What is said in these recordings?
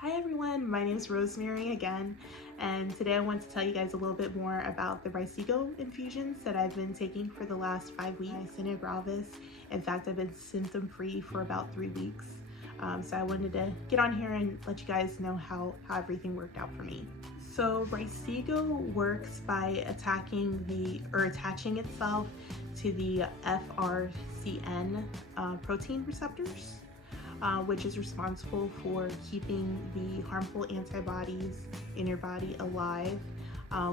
Hi everyone, my name is Rosemary again, and today I want to tell you guys a little bit more about the Rystiggo infusions that I've been taking for the last 5 weeks. Myasthenia Gravis. In fact, I've been symptom free for about 3 weeks. So I wanted to get on here and let you guys know how everything worked out for me. So Rystiggo works by attaching itself to the FRCN protein receptors. Which is responsible for keeping the harmful antibodies in your body alive,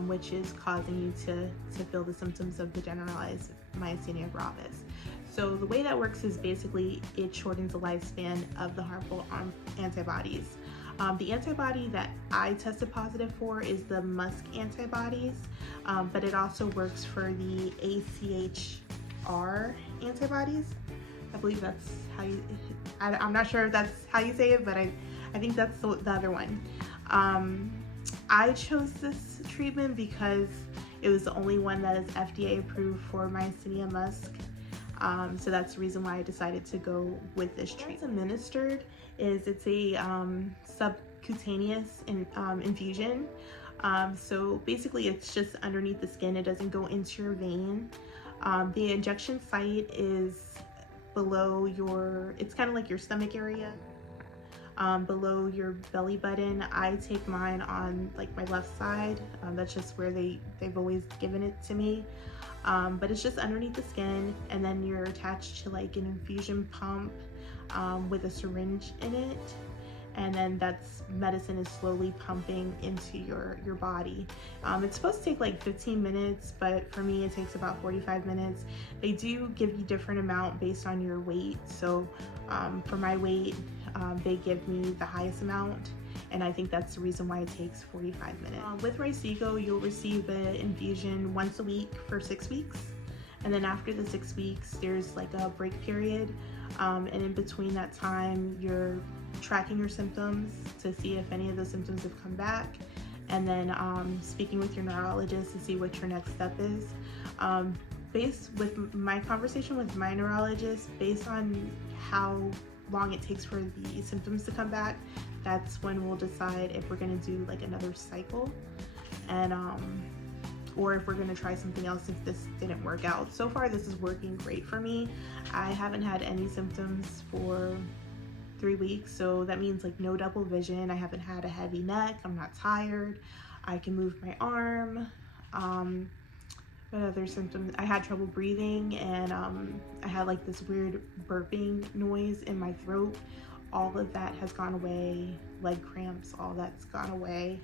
which is causing you to feel the symptoms of the generalized myasthenia gravis. So the way that works is basically it shortens the lifespan of the harmful antibodies. The antibody that I tested positive for is the MuSK antibodies, but it also works for the AChR antibodies. I believe that's how you, I'm not sure if that's how you say it, but I think that's the other one. I chose this treatment because it was the only one that is FDA approved for myasthenia MuSK. So that's the reason why I decided to go with this treatment. What's administered is it's a subcutaneous infusion. So basically it's just underneath the skin. It doesn't go into your vein. The injection site is below it's kind of like your stomach area, below your belly button. I take mine on like my left side. That's just where they've always given it to me. But it's just underneath the skin, and then you're attached to like an infusion pump with a syringe in it. And then medicine is slowly pumping into your body. It's supposed to take like 15 minutes, but for me it takes about 45 minutes. They do give you different amount based on your weight. So for my weight, they give me the highest amount, and I think that's the reason why it takes 45 minutes. With Rystiggo, you'll receive the infusion once a week for 6 weeks. And then after the 6 weeks, there's like a break period. And in between that time, you're tracking your symptoms to see if any of those symptoms have come back, and then speaking with your neurologist to see what your next step is. Based with my conversation with my neurologist, based on how long it takes for the symptoms to come back, that's when we'll decide if we're going to do like another cycle, and or if we're going to try something else if this didn't work out. So far this is working great for me. I haven't had any symptoms for 3 weeks, so that means like no double vision. I haven't had a heavy neck. I'm not tired. I can move my arm. What other symptoms? I had trouble breathing, and I had like this weird burping noise in my throat. All of that has gone away. Leg cramps, all that's gone away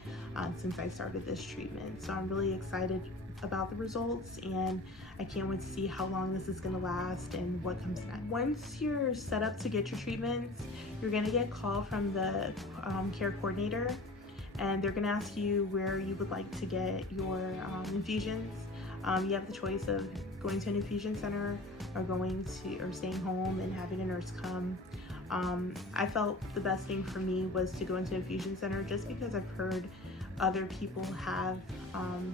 since I started this treatment. So I'm really excited about the results, and I can't wait to see how long this is going to last and what comes next. Once you're set up to get your treatments, you're going to get a call from the care coordinator, and they're going to ask you where you would like to get your infusions. You have the choice of going to an infusion center or staying home and having a nurse come. I felt the best thing for me was to go into an infusion center, just because I've heard other people have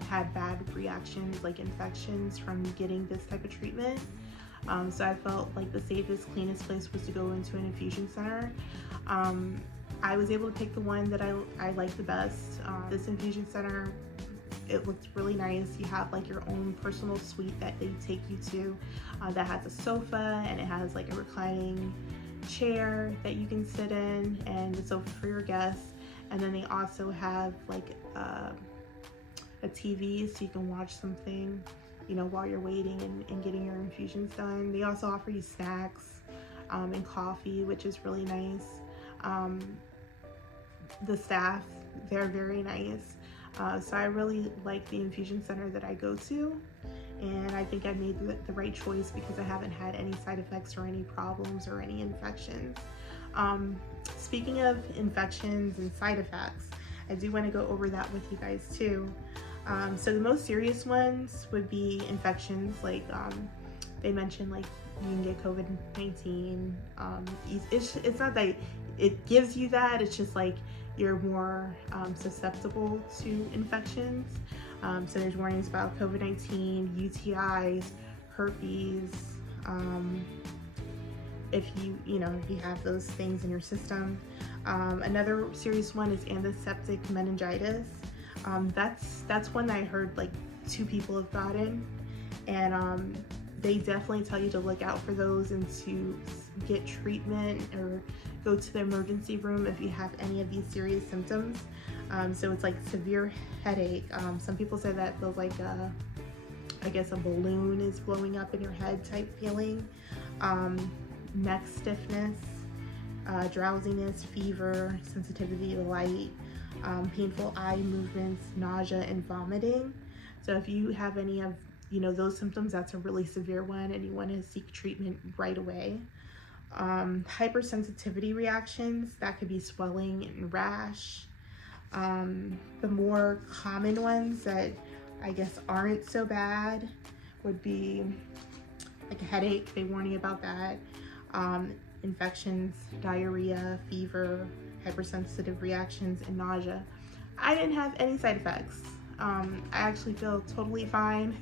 had bad reactions, like infections, from getting this type of treatment. So I felt like the safest, cleanest place was to go into an infusion center. I was able to pick the one that I like the best. This infusion center, it looked really nice. You have like your own personal suite that they take you to that has a sofa, and it has like a reclining chair that you can sit in, and the sofa for your guests. And then they also have like a TV, so you can watch something, while you're waiting and getting your infusions done. They also offer you snacks and coffee, which is really nice. The staff, they're very nice. So I really like the infusion center that I go to, and I think I made the right choice because I haven't had any side effects or any problems or any infections. Speaking of infections and side effects, I do want to go over that with you guys too. So the most serious ones would be infections, like they mentioned, like you can get COVID-19. It's not that it gives you that, it's just like you're more susceptible to infections. So there's warnings about COVID-19, UTIs, herpes, if you have those things in your system. Another serious one is antiseptic meningitis. That's one that I heard like 2 people have gotten, and they definitely tell you to look out for those and to get treatment or go to the emergency room if you have any of these serious symptoms. So it's like severe headache. Some people say that feels like I guess a balloon is blowing up in your head type feeling. Neck stiffness, drowsiness, fever, sensitivity to light, painful eye movements, nausea, and vomiting. So if you have any of those symptoms, that's a really severe one and you want to seek treatment right away. Hypersensitivity reactions, that could be swelling and rash. The more common ones that I guess aren't so bad would be like a headache, they warn you about that. Infections, diarrhea, fever, hypersensitive reactions, and nausea. I didn't have any side effects. I actually feel totally fine.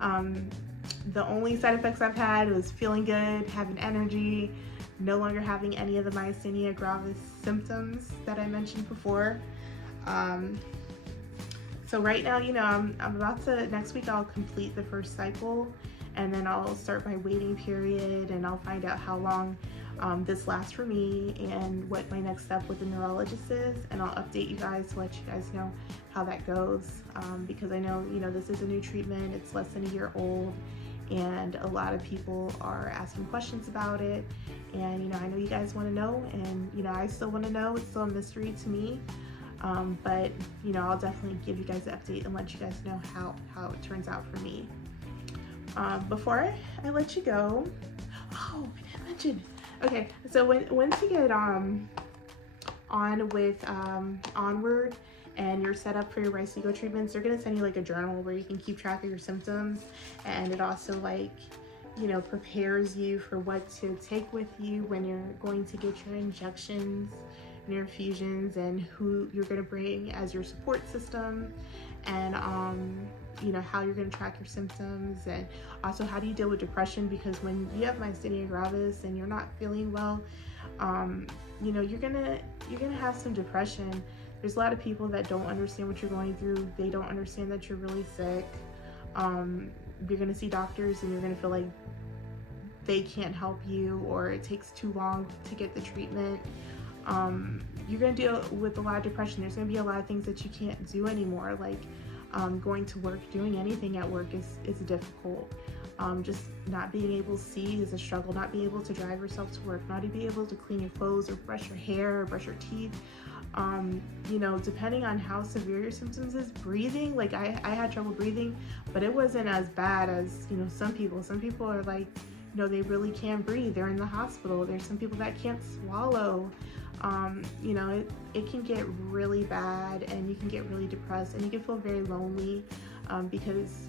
The only side effects I've had was feeling good, having energy, no longer having any of the Myasthenia Gravis symptoms that I mentioned before. So right now, I'm about to, next week I'll complete the first cycle, and then I'll start my waiting period, and I'll find out how long this lasts for me and what my next step with the neurologist is, and I'll update you guys to let you guys know how that goes, because I know, this is a new treatment, it's less than a year old, and a lot of people are asking questions about it, and I know you guys want to know, and I still want to know. It's still a mystery to me, but I'll definitely give you guys an update and let you guys know how it turns out for me. Before I let you go, oh, I didn't mention. Okay, so once you get on with Onward and you're set up for your Rystiggo treatments, they're gonna send you like a journal where you can keep track of your symptoms, and it also prepares you for what to take with you when you're going to get your injections and your infusions, and who you're gonna bring as your support system, and how you're going to track your symptoms, and also how do you deal with depression, because when you have Myasthenia Gravis and you're not feeling well, you're gonna have some depression. There's a lot of people that don't understand what you're going through. They don't understand that you're really sick. You're gonna see doctors and you're gonna feel like they can't help you, or it takes too long to get the treatment. You're gonna deal with a lot of depression. There's gonna be a lot of things that you can't do anymore, like going to work, doing anything at work is difficult. Just not being able to see is a struggle. Not being able to drive yourself to work, not being able to clean your clothes or brush your hair or brush your teeth. Depending on how severe your symptoms is, breathing, like I had trouble breathing, but it wasn't as bad as, some people. Some people are like, they really can't breathe. They're in the hospital. There's some people that can't swallow. It can get really bad, and you can get really depressed, and you can feel very lonely, because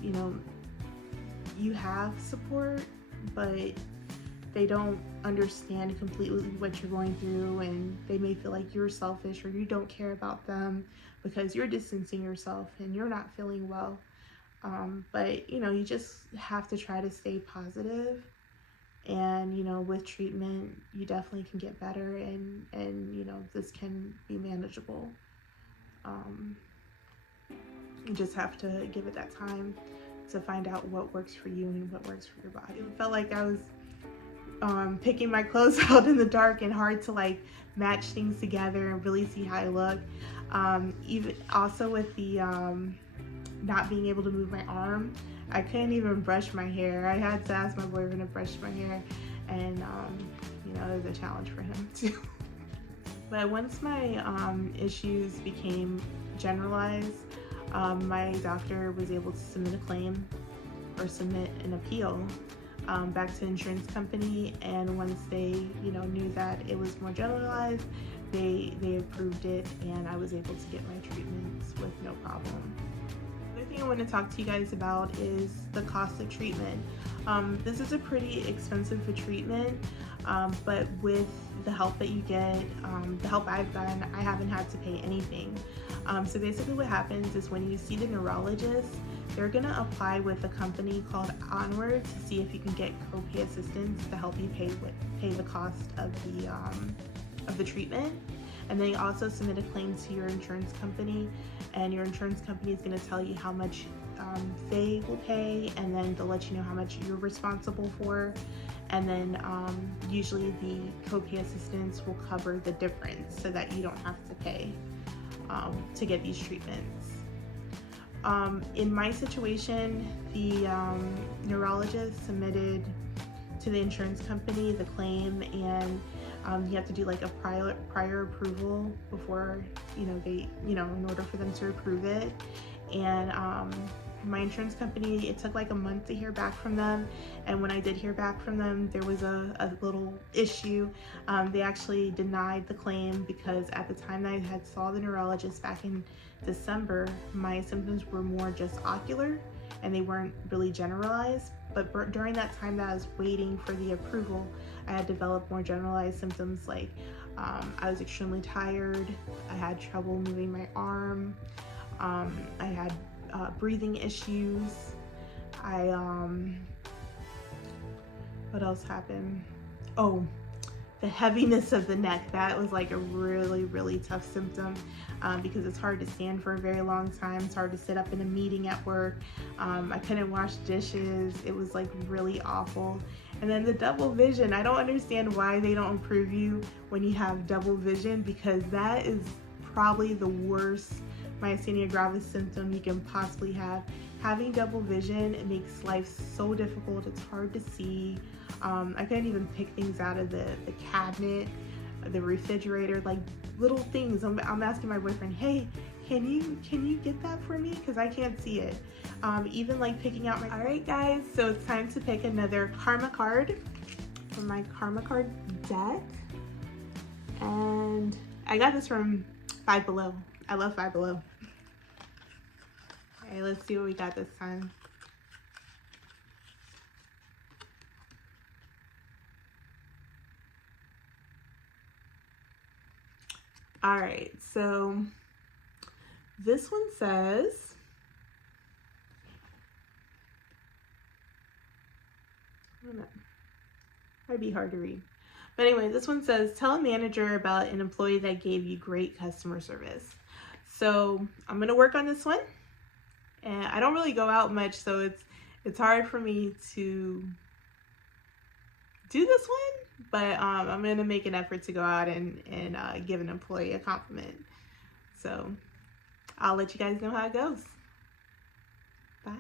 you have support, but they don't understand completely what you're going through, and they may feel like you're selfish or you don't care about them because you're distancing yourself and you're not feeling well. But you just have to try to stay positive. And with treatment you definitely can get better, and this can be manageable. You just have to give it that time to find out what works for you and what works for your body. It felt like I was picking my clothes out in the dark, and hard to match things together and really see how I look. Even also with the not being able to move my arm, I couldn't even brush my hair. I had to ask my boyfriend to brush my hair, and it was a challenge for him too. But once my issues became generalized, my doctor was able to submit a claim or submit an appeal back to the insurance company, and once they knew that it was more generalized, they approved it, and I was able to get my treatments with no problem. Another thing I want to talk to you guys about is the cost of treatment. This is a pretty expensive for treatment, but with the help that you get, the help I've gotten, I haven't had to pay anything. So basically what happens is when you see the neurologist, they're gonna apply with a company called Onward to see if you can get copay assistance to help you pay the cost of the treatment. And then you also submit a claim to your insurance company, and your insurance company is going to tell you how much they will pay, and then they'll let you know how much you're responsible for. And then usually the copay assistance will cover the difference so that you don't have to pay to get these treatments. In my situation, the neurologist submitted to the insurance company the claim, and you have to do like a prior approval before, they, in order for them to approve it. And my insurance company, it took like a month to hear back from them. And when I did hear back from them, there was a little issue. They actually denied the claim because at the time that I had saw the neurologist back in December, my symptoms were more just ocular and they weren't really generalized. But during that time that I was waiting for the approval, I had developed more generalized symptoms, like I was extremely tired, I had trouble moving my arm, I had breathing issues, what else happened? Oh, the heaviness of the neck. That was like a really, really tough symptom because it's hard to stand for a very long time. It's hard to sit up in a meeting at work. I couldn't wash dishes. It was like really awful. And then the double vision. I don't understand why they don't approve you when you have double vision, because that is probably the worst myasthenia gravis symptom you can possibly have. Having double vision, it makes life so difficult. It's hard to see. I couldn't even pick things out of the cabinet, the refrigerator, like little things. I'm asking my boyfriend, hey, can you get that for me? Because I can't see it. Even like picking out my... All right, guys, so it's time to pick another karma card from my karma card deck. And I got this from Five Below. I love Five Below. Okay, let's see what we got this time. All right, so this one says, I don't know, might be hard to read. But anyway, this one says, tell a manager about an employee that gave you great customer service. So I'm gonna work on this one. And I don't really go out much, so it's hard for me to do this one, but I'm gonna make an effort to go out and give an employee a compliment. So I'll let you guys know how it goes. Bye.